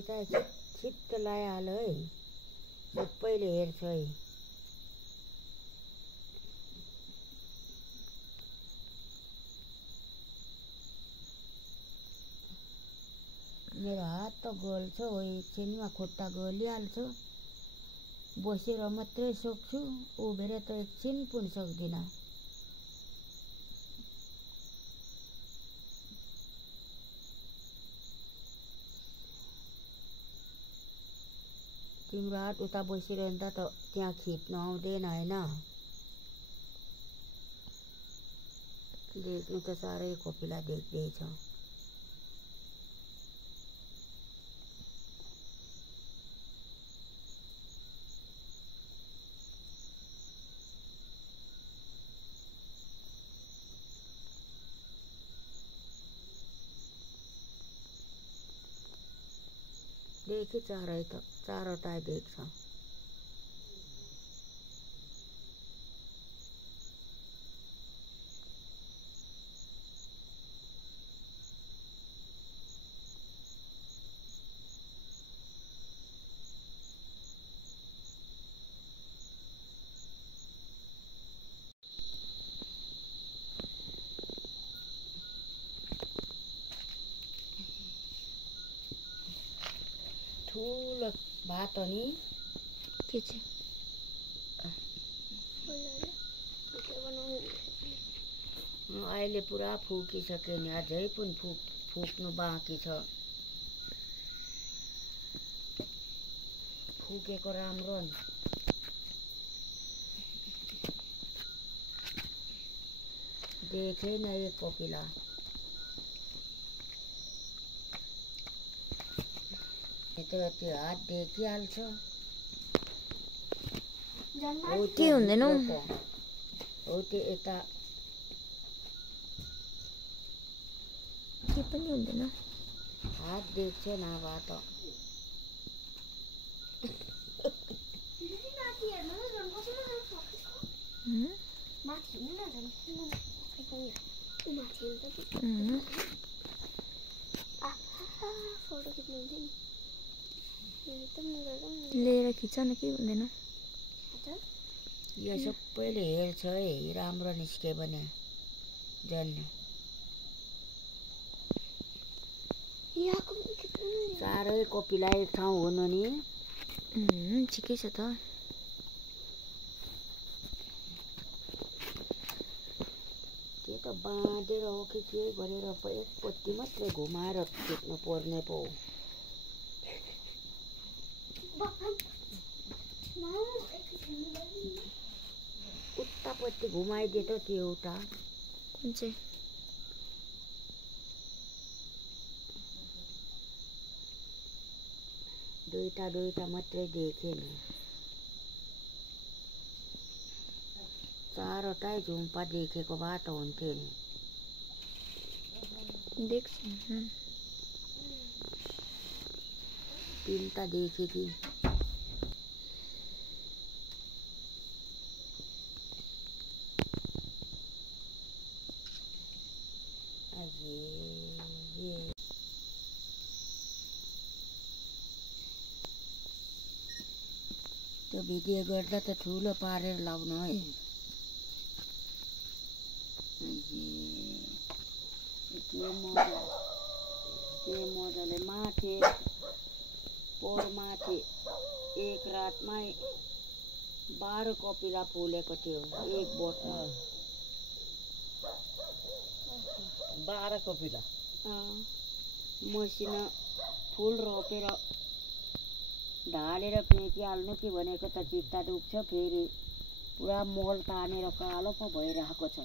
तिमीले चाहिँ छिट्टो लगाइहाल है, सबैले हेर्छ है। मेरो हात त गल्छ, एकछिनमा खुट्टा गलिहाल्छ। बसेर मात्रै सक्छु, उभिएर त एकछिन पनि सक्दिनँ। तिम्रो हात उता बसिरहँदा त त्यहाँ खिच्नु आउँदैन होइन। देख्नु त साह्रै कपिला देख्दैछ। देखि चारवटा देख्छ। ठुलो भात हो नि के चाहिँ अहिले पुरा फुकिसक्यो नि, अझै पनि फुक्नु बाँकी छ। फुकेको राम्रो नि। देखेन एक कपिला। त्यो हात देखिहाल्छ। के हुँदैन हो त्यो यता के पनि हुँदैन। हात देख्छ नभए त लिएर खिच न, के हुँदैन। यो सबैले हेर्छ है, राम्रो निस्क्यो भने जन्ने। चारै कपिला एक ठाउँ हुनु नि। ठिकै छ त। के त बाँधेर हो कि के गरेर एकपट्टि मात्रै घुमाएर खिच्नु पर्ने पो। उतापट्टि घुमाइदिए त त्यो एउटा। कुन चाहिँ? दुईटा मात्रै देखेँ नि। चारवटै झुम्पा देखेको भए त हुन्थ्यो नि। देख्छु। तिनवटा देखेँ कि। त्यो भिडियो गर्दा त ठुलो पारेर लाउनु है। के मजाले माथि पोहोर एक रातमै 12 कपिला फुलेको थियो एक बोटमा। 12 कपिला मसिना फुल रोपेर ढालेर फ्याँकिहाल्नु कि भनेको त चित्त दुख्छ। फेरि पुरा मल तानेर कालो पो भइरहेको छ।